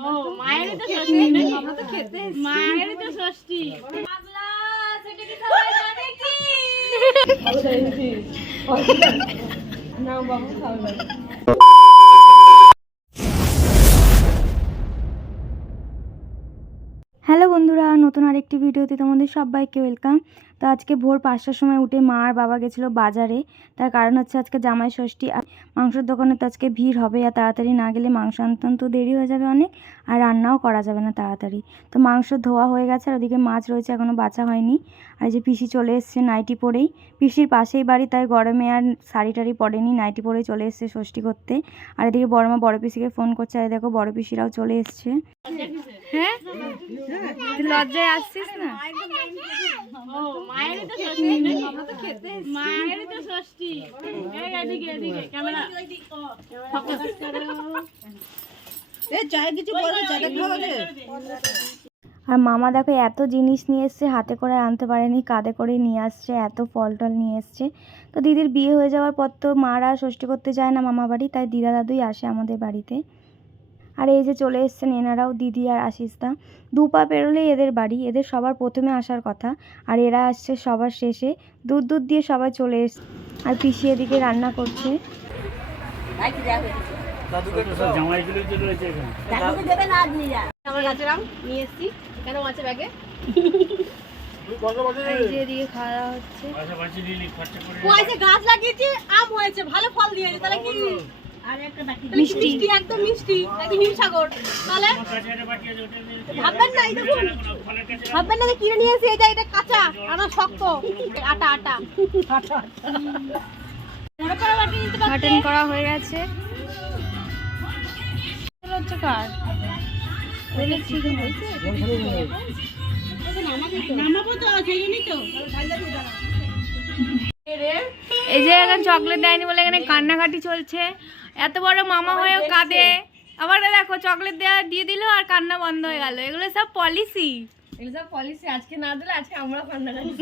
ও তো ষষ্ঠী। আমরা তো খেতে মায়েরই তো ষষ্ঠী। পাগলা সেটা কি সবাই জানে কি? হ্যালো নতুন আরেকটি ভিডিওতে তোমাদের সবাইকে ওয়েলকাম তো আজকে ভোর পাঁচটার সময় উঠে মা আর বাবা গেছিল বাজারে। তার কারণ হচ্ছে আজকে জামাই ষষ্ঠী আর মাংসের দোকানে তো আজকে ভিড় হবে আর তাড়াতাড়ি না গেলে মাংস আনতে তো দেরি হয়ে যাবে অনেক আর রান্নাও করা যাবে না তাড়াতাড়ি। তো মাংস ধোয়া হয়ে গেছে আর ওদিকে মাছ রয়েছে এখনও বাছা হয়নি। আর যে পিসি চলে এসছে নাইটি পরেই। পিসির পাশেই বাড়ি তাই গরমে আর শাড়ি টাড়ি পরেনি, নাইটি পরেই চলে এসছে ষষ্ঠী করতে। আর এদিকে বড় মা বড় পিসিকে ফোন করছে, আর দেখো বড় পিসিরাও চলে এসছে। হ্যাঁ? লজ্জায় আসছিস না? ও মায়েরই তো ষষ্ঠী আমরা তো খেতে মায়েরই তো ষষ্ঠী এই এদিকে এদিকে ক্যামেরা আর মামা দেখো এত জিনিস নিয়ে এসছে হাতে করে আনতে পারেনি কাঁধে করে নিয়ে আসছে এত ফল টল নিয়ে এসছে। তো দিদির বিয়ে হয়ে যাওয়ার পর তো মারা ষষ্ঠী করতে যায় না মামা বাড়ি তাই দিদা দাদুই আসে আমাদের বাড়িতে। আর এই যে চলে এসছেন এনারাও দিদি আর আশিসদা। দু পা পেরোলেই এদের বাড়ি এদের সবার প্রথমে আসার কথা। আর এরা আসছে সবার শেষে। দুধ দুধ দিয়ে সবাই চলে এসছে আর পিসি এদিকে রান্না করছে। আমার গাছের আম নিয়ে এসেছি কেন আছে ব্যাগে আর এই যে এদিকে খাওয়া হচ্ছে। গাছ লাগিয়েছে আম হয়েছে ভালো ফল দিয়েছে তাহলে কি? মিষ্টি? একদম মিষ্টি। নাকি হিমসাগর তাহলে? ভাববেন না এই দেখুন। ভাববেন না কিনে নিয়ে এসে এটা এটা কাঁচা আনা শক্ত। আটা আটা। করা হয়ে গেছে। হচ্ছে কার? নামাবো তো। সেই জন্যই তো। এখন চকলেট দেয়নি বলে এখানে কান্নাকাটি চলছে। এত বড় মামা হয়েও কাঁদে। আবার দেখো চকলেট দেওয়া দিয়ে দিল আর কান্না বন্ধ হয়ে গেল। এগুলো সব পলিসি এগুলো সব পলিসি আজকে না দিলে আজকে আমরা কান্নাকাটি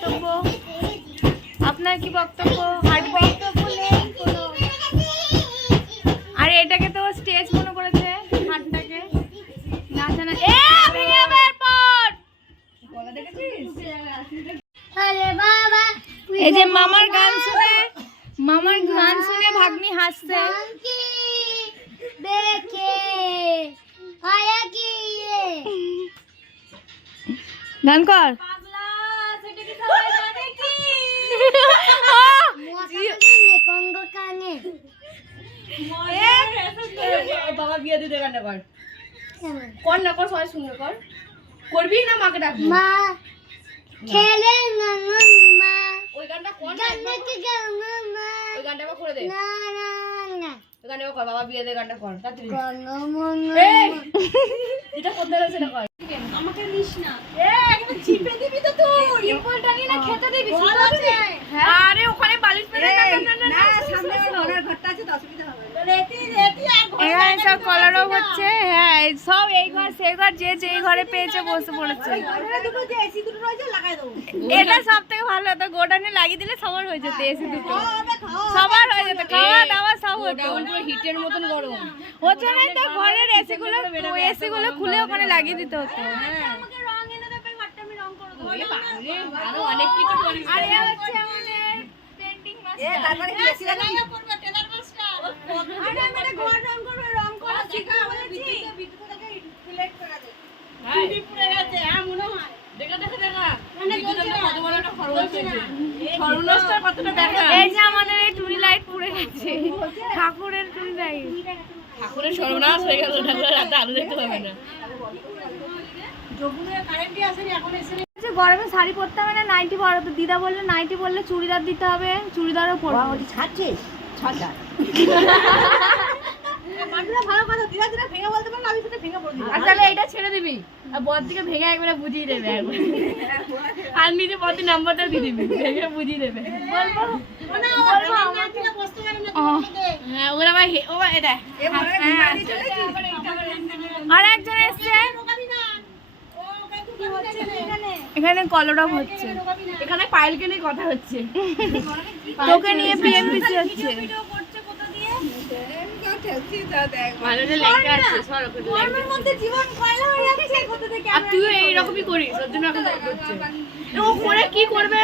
বক্তব্য? আপনার কি বক্তব্য? হার্ট আর এই যে মামার গান শুনে মামার গান শুনে ভাগ্নি হাসছে। গান কর। বাবা বিয়ে দিতে গানটা কর। কর না কর সবাই শুনে কর। করবি না মাকে ডাকবি? মা খেলে না মা ওই গানটা কর না একবার। গানকে গামা ওই গানটা একবার করে দে। না না না। ওই গানটা কর বাবা বিয়ে দিয়ে গানটা কর তাড়াতাড়ি। গঙ্গমন এই! যেটা করতে সেটা কর। আমাকে নিস না। এ একদম চিপে দিবি তো তুই। রিপল টানিয়ে না খেতে দিবি আরে ওখানে বালিশ পেতে না না না সামনে ঘরের ঘরটা আছে তো অসুবিধা হবে না রেতি রেতি আর ঘরে এখানে সব কলারও হচ্ছে হ্যাঁ সব এই ঘর সেই ঘর যে যে ঘরে পেয়েছে বসে পড়েছে। এটা সব থেকে ভালো হতো গোডাউনে লাগিয়ে দিলে সবার হয়ে যেত এসি দুটো। সবার হয়ে যেত খাওয়া দাওয়া সব হতো। হিটের মতন গরম। ওর জন্যই তো ঘরের এসি গুলো এসি গুলো খুলে ওখানে লাগিয়ে দিতে হতো। আমাকে রং এনে দেবে ঘরটা আমি রং করে দেবো আরও অনেক কিছু করিস আর এ হচ্ছে আমাদের পেন্টিং মাস্টার তারপরে কি এসি লাগাই করবে টেলার মাস্টার আরে আমি ঘর রং করবে রং করা শিখা বলেছি। বিদ্যুৎ থেকে করা দে টুপি পুড়ে গেছে হ্যাঁ মনে হয়। দেখা দেখা দেখা। মানে কত বড় একটা খরচ হয়েছে সর্বনষ্ট কতটা দেখা এই যে আমাদের এই টুনি লাইট পুড়ে গেছে। ঠাকুরের টুনি লাইট। ঠাকুরের সর্বনাশ হয়ে গেল ঠাকুরের রাতে আলো দেখতে পাবে না। যোগুনের কারেন্টই আসেনি এখন এসে যে গরমে শাড়ি পরতে হবে না নাইটি পরো। তো দিদা বললে নাইটি বললে চুড়িদার দিতে হবে চুড়িদারও পরবো। মাটিটা ভালো কথা দিদা দিদা ভেঙে বলতে পারলে আমি সেটা ভেঙে বলতে আর তাহলে এটা ছেড়ে দিবি? আর বর দিকে ভেঙে একবারে বুঝিয়ে দেবে একবার। আর নিজে পথে নাম্বারটা দিয়ে দিবি ভেঙে বুঝিয়ে দেবে। বলব? না ও মাটিটা বসতে পারে না হ্যাঁ ওরা আবার ও এটা আর একজন এসছে। এখানে কলরব হচ্ছে। এখানে পায়েলকে নিয়ে কথা হচ্ছে। তোকে নিয়ে পিএমপিসি হচ্ছে। তুইও এইরকমই করিস করে কি করবে?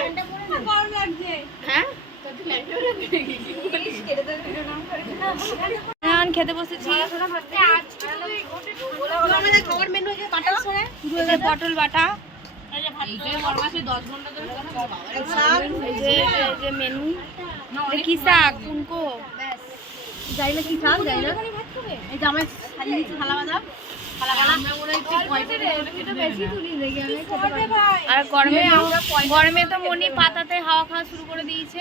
হ্যাঁ? খেতে বসেছি। পাটাল বাটা। যে বরমাসে 10 ঘণ্টা ধরে এই যে এই যে মেনু কি শাক কুনকো যাই কি খাও যাই এই যে আমার সাজিয়ে দিচ্ছে থালা বাদাম আর গরমে গরমে তো মনি পাতাতে হাওয়া খাওয়া শুরু করে দিয়েছে।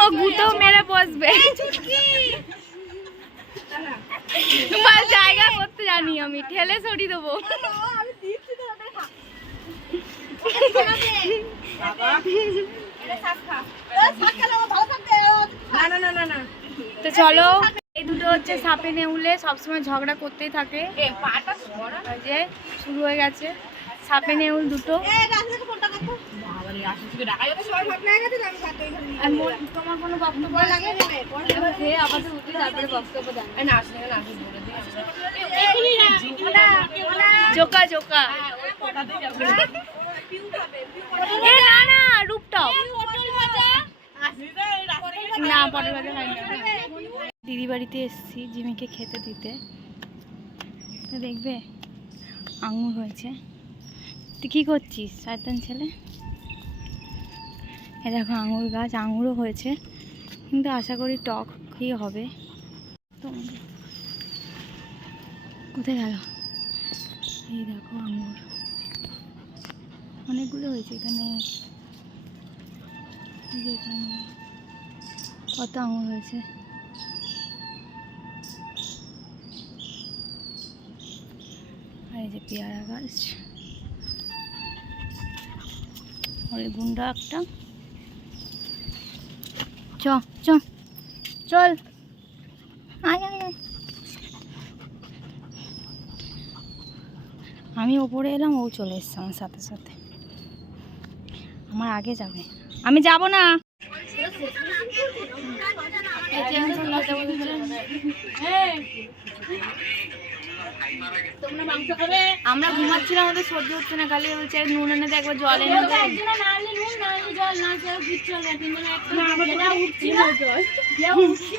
ও গুতো মেরে বসবে। তোমার জায়গা করতে জানি আমি ঠেলে সরি দেবো। তো চলো। এই দুটো হচ্ছে সাপে নেউলে সবসময় ঝগড়া করতেই থাকে। এ পাটা সরা ওই যে শুরু হয়ে গেছে। সাপে নেউল দুটো। তোমার কোনো বক্তব্য লাগে তারপরে বক্তব্য জোকা জোকা। এ না না রূপটপ দিদি বাড়িতে এসেছি জিমিকে খেতে দিতে। দেখবে, আঙুর হয়েছে। তুই কী করছিস, শয়তান ছেলে? এ দেখো আঙুর গাছ, আঙুরও হয়েছে। কিন্তু আশা করি টকই হবে। কোথায় গেল? এই দেখো আঙুর। অনেকগুলো হয়েছে, এখানে কত আঙুর হয়েছে? আর এই যে পেয়ারা গাছ। এই গুন্ডা একটা। চ চ, চল। আয়। আমি ওপরে এলাম, ও চলে এসছে আমার সাথে সাথে। আমার আগে যাবে আমি যাব না। আমরা ঘুমাচ্ছিলাম আমাদের সহ্য হচ্ছে না খালি বলছে নুন এনে দে একবার জল এনে দে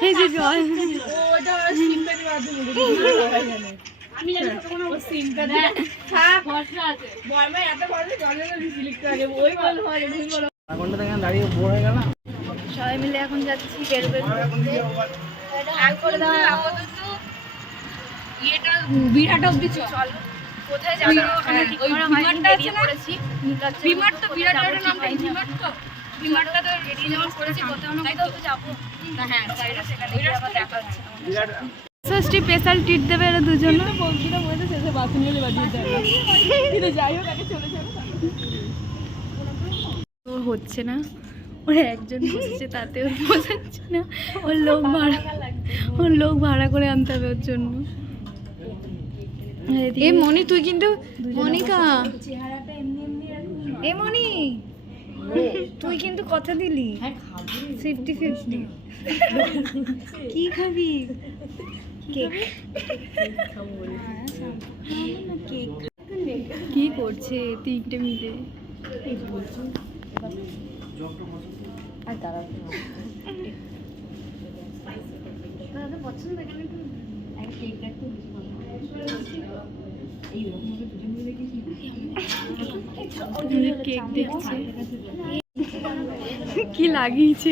এই যে জল আমি জানি তো কোনো সিমটা দেয় হ্যাঁ ভরসা আছে। বর্মা এত বড় জলে না লিখতে লাগে ওই বল হয় ওই বল। সবাই মিলে এখন যাচ্ছি বেরোবে ইয়েটা বিরাট অবধি চল। কোথায় যাব? ওখানে ঠিক ওই করা হয়নি, বিমানটা আছে বেরিয়ে না? পড়েছি। বিমার তো বিরাট একটা নাম। বিমার তো। বিমারটা তো রেডি যেমন করেছি কোথাও না কোথাও তো যাব। হ্যাঁ সেটা সেখানে বিরাট দেখা যাচ্ছে ষষ্ঠী স্পেশাল ট্রিট দেবে এরা দুজন? ওর হচ্ছে না। ওর একজন বসছে তাতে ওর বসাচ্ছে না। ওর লোক ভাড়া ওর লোক ভাড়া করে আনতে হবে ওর জন্য। এ মনি তুই কিন্তু মনিকা। এ মনি তুই কিন্তু কথা দিলি। ফিফটি ফিফটি কি খাবি? কেক কেক কি করছে তিনটে মিলে কেক দেখছে। কি লাগিয়েছে।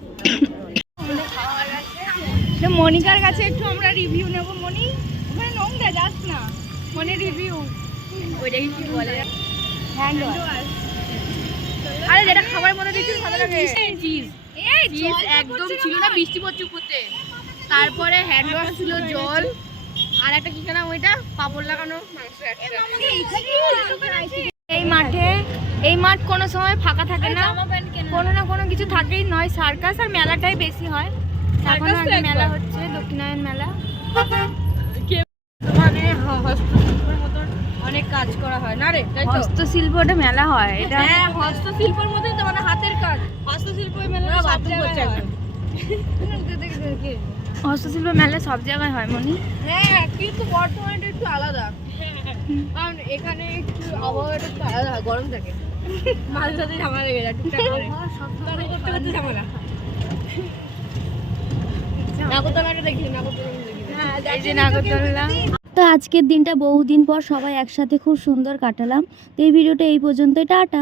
মনিকার কাছে একটু আমরা রিভিউ নেব। মনি ওখানে নোংরা যাস না। মনি রিভিউ ওইটাকে কি বলে? হ্যান্ড ওয়াশ আরে যেটা খাবারের মধ্যে দিচ্ছি ভালো লাগে। চিজ চিজ একদম ছিল না বৃষ্টি পড়ছে উপরতে। তারপরে হ্যান্ড ওয়াশ ছিল জল। আর একটা কি নাম ওইটা? পাপড় লাগানো মাংস এই মাঠে এই মাঠ কোনো সময় ফাঁকা থাকে না। কোনো না কোনো কিছু থাকেই নয় সার্কাস আর মেলাটাই বেশি হয়। এখন মেলা হচ্ছে দক্ষিণায়ন মেলা। মানে অনেক কাজ করা হয়। না রে মেলা হয় এটা হ্যাঁ হস্তশিল্পের মধ্যে তো মানে হাতের কাজ। হস্তশিল্প মেলা সব জায়গায় হয়। হস্তশিল্প মেলা সব জায়গায় হয় মনি। হ্যাঁ কিন্তু বর্তমানে একটু আলাদা। কারণ এখানে একটু আবহাওয়াটা একটু আলাদা গরম থাকে। তো আজকের দিনটা বহুদিন পর সবাই একসাথে খুব সুন্দর কাটালাম। তো এই ভিডিওটা এই পর্যন্ত টাটা।